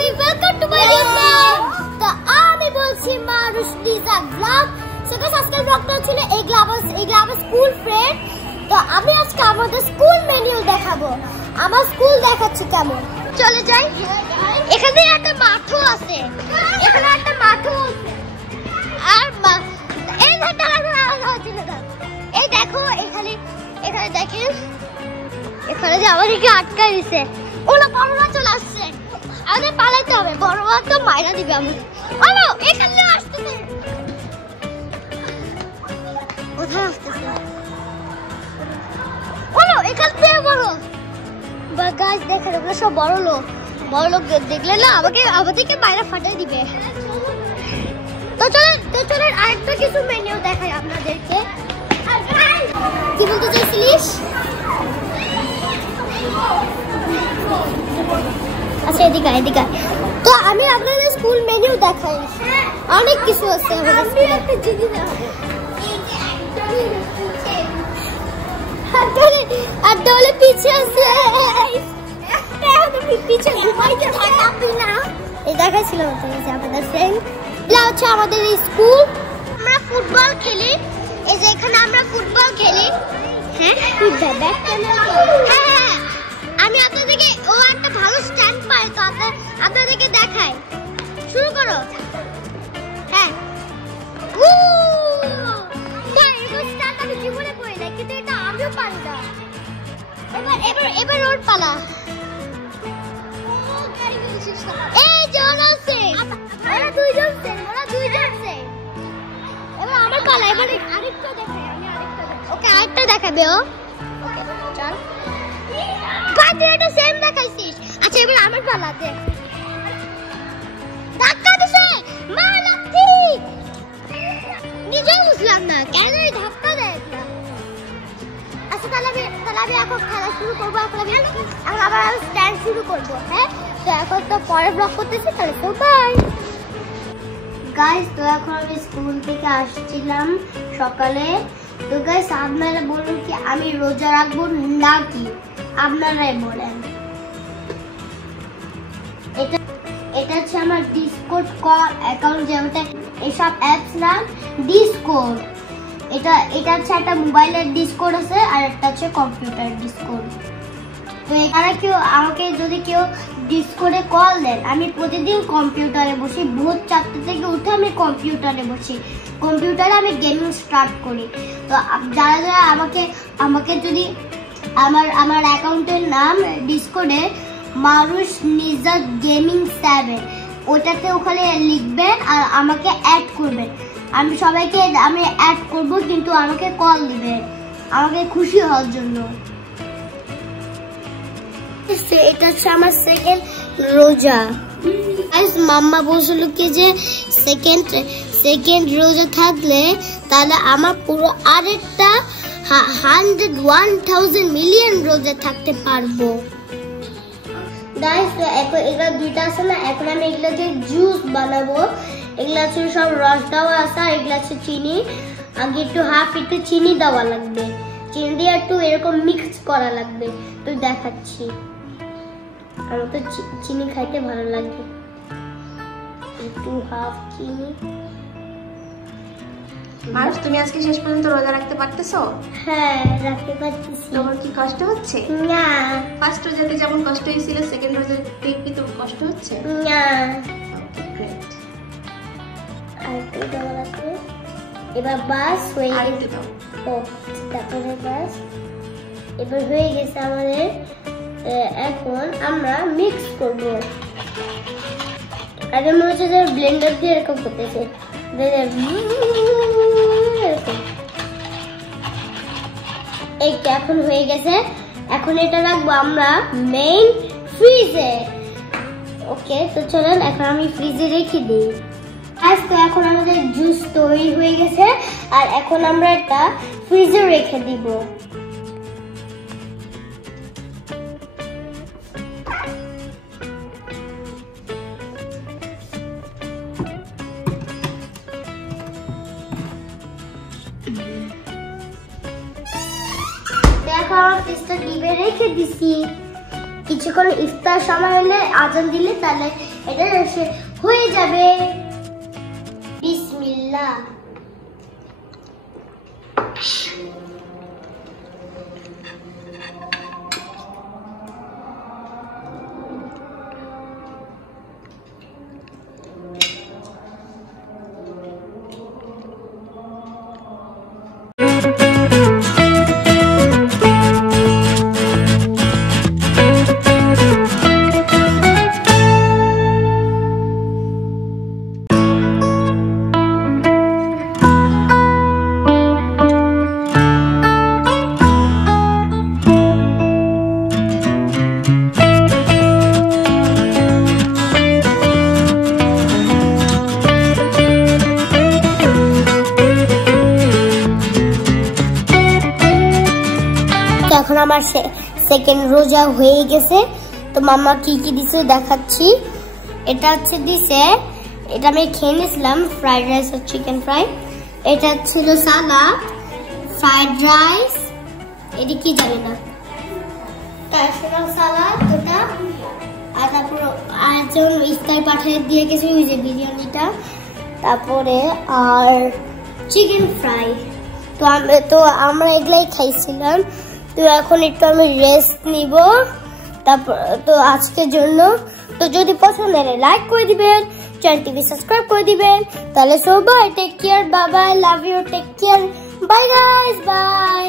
Everybody welcome to my channel. তো আমি বলছি মারুশ লিজা ব্লগ। সো গাইস আজকের ব্লগটা ছিল এগুলা আমার স্কুল ফ্রেন্ড। তো আমি আজকে আমাদের স্কুল মেনু দেখাবো, আমার স্কুল দেখাচ্ছি কেমন। চলে যাই। এখানে একটা মাঠও আছে, এখানে একটা মাঠও আছে। আর এই ধারটা হচ্ছিল না, এই দেখো এখানে দেখেন, এখানে যে আমাদেরকে আটকায় দিছে। ওরা বড়রা চলে আসছে, আমাদের পালাইতে হবে, বড়রা তো মাইরা দিবে আমাদের। আলো এখানে আসতেছে, কোথায় আসতেছে? বলো এখান থেকে বড় গাছ দেখেন, ওগুলো সব বড় লোক দেখলে না আমাদেরকে বাইরে ফাটাই দিবে। তো চলেন আরেকটা কিছু মেনু দেখাই আপনাদেরকে। কি বলতে চাইছিলিস? আচ্ছা এদিকে। তো আমি আপনাদের স্কুল মেনু দেখাই, অনেক কিছু আছে আমাদের স্কুলে। একটা জিনিস আর দলে পিছে আছে, পিছে ঘুমাইতে থাকবি না। এই দেখাইছিল আমাদের ফ্রেন্ড। এটা হচ্ছে আমাদের স্কুল। আমরা ফুটবল খেলি, এই যে এখানে আমরা ফুটবল খেলি। হ্যাঁ আমি আপনাদেরকে ও একটা ভালো স্ট্যান্ড পাই, তো আপনাদেরকে দেখাই। শুরু করো। হ্যাঁ এরকম স্ট্যান্ড আমি জীবনে করি না, কিন্তু এটা আমিও পারি না। এবার ওর পালা। এই জন আছে, ওরা দুইজন আছে। এবার আমার পালা, এবার আরেকটা দেখাই। ওকে আরেকটা দেখাবে ও। ওকে চল। এটা সেম দেখাইছিস। আচ্ছা এবার আমার পালাতে ধাক্কা দিছে, মারলাম নিজে বুঝলাম না কেন এই ধাক্কা দেয়। আচ্ছা তাহলে আমি এখন খেলা শুরু করবো। এখন আবার স্ট্যান্ড শুরু করবো। হ্যাঁ তো এখন তো পরে ব্লগ করতেছি, তাহলে তো বাই গাইস। তো এখন আমি স্কুল থেকে আসছিলাম সকালে। তো গাইস আপনারা বলুন কি আমি রোজা রাখবো নাকি? আপনারাই বলেন। এটা হচ্ছে আমার ডিসকর্ড অ্যাকাউন্ট, যেটা এসব অ্যাপস না, ডিসকর্ড। এটা হচ্ছে একটা মোবাইলের ডিসকর্ড আছে, আর একটা হচ্ছে কম্পিউটার ডিসকর্ড। তো এখানে আমাকে যদি কেউ ডিসকর্ডে কল দেন, আমি প্রতিদিন কম্পিউটারে বসি। ভোর 4টা থেকে উঠে আমি কম্পিউটারে বসি, কম্পিউটারে আমি গেমিং স্টার্ট করি। তো যারা আমাকে যদি আমার অ্যাকাউন্টের নাম ডিসকর্ডে মারুশ লিজা গেমিং 7, ওটাতে ওখানে লিখবেন আর আমাকে অ্যাড করবেন। আমি সবাইকে অ্যাড করব, কিন্তু আমাকে কল দিবে আমাকে খুশি হওয়ার জন্য। এটা হচ্ছে আমার সেকেন্ড রোজা। মাম্মা বলছিল কি যে সেকেন্ড রোজা থাকলে তাহলে আমার পুরো আরেকটা 100,000 মিলিয়ন রোজা থাকতে পারবো। গাইস এগুলা দুইটা আছে না, এখন আমি এগুলা দিয়ে জুস বানাবো। এগুলা আছে সব রস দেওয়া আছে, আর এগুলা আছে চিনি। আগে একটু চিনি দেওয়া লাগবে, চিনি দিয়ে একটু এরকম মিক্স করা লাগবে। তো দেখাচ্ছি, আমার তো চিনি খাইতে ভালো লাগে। একটু হাফ চিনি। মারুশ তুমি আজকে শেষ পর্যন্ত রোজা রাখতে পারতেছো? হ্যাঁ রাখতে পারতেছি। তোমার কি কষ্ট হচ্ছে? না। ফার্স্ট রোজাতে যেমন কষ্ট হয়েছিল, সেকেন্ড রোজাতে কি তোমার কষ্ট হচ্ছে? না। Okay great. আর একটু দেওয়া লাগবে। এবার বাস হয়ে গেছে। ও তারপরে বাস এবার হয়ে গেছে আমাদের। এখন আমরা মিক্স করব। আগে মনে হচ্ছে যে ব্লেন্ডার দিয়ে এরকম করতেছে। এইটা এখন হয়ে গেছে। এখন এটা রাখবো আমরা মেইন ফ্রিজে। ওকে তো চলেন এখন আমি ফ্রিজে রেখে দিই। তো এখন আমাদের জুস তৈরি হয়ে গেছে, আর এখন আমরা এটা ফ্রিজে রেখে দিব। দেখো আমার ফ্রিজটা ডিবে রেখে দিছি। কিছুক্ষণ ইফতার সময় হলে আজান দিলে তাহলে এটা হয়ে যাবে। বিসমিল্লাহ। এখন আমার সেকেন্ড রোজা হয়ে গেছে। তো মামা কি কি দিছে দেখাচ্ছি। এটা হচ্ছে দিছে, এটা আমি খেয়ে নিয়েছিলাম, ফ্রাইড রাইস আর চিকেন ফ্রাই। এটা ছিল সালাদ, ফ্রাইড রাইস, এটি কি জানি না, তারপর সালাদ ওটা, আর তারপর আরেকজন ইফতার পাঠিয়ে দিয়ে গেছে ওই যে বিরিয়ানিটা, তারপরে আর চিকেন ফ্রাই। তো আমরা এগুলাই খাইছিলাম। তো এখন একটু আমি রেস্ট নিব। তারপর তো আজকের জন্য তো যদি পছন্দ হয় লাইক করে দিবেন, চ্যানেলটি সাবস্ক্রাইব করে দিবেন। তাহলে সবাই take care, bye bye, love you, take care, bye guys, by.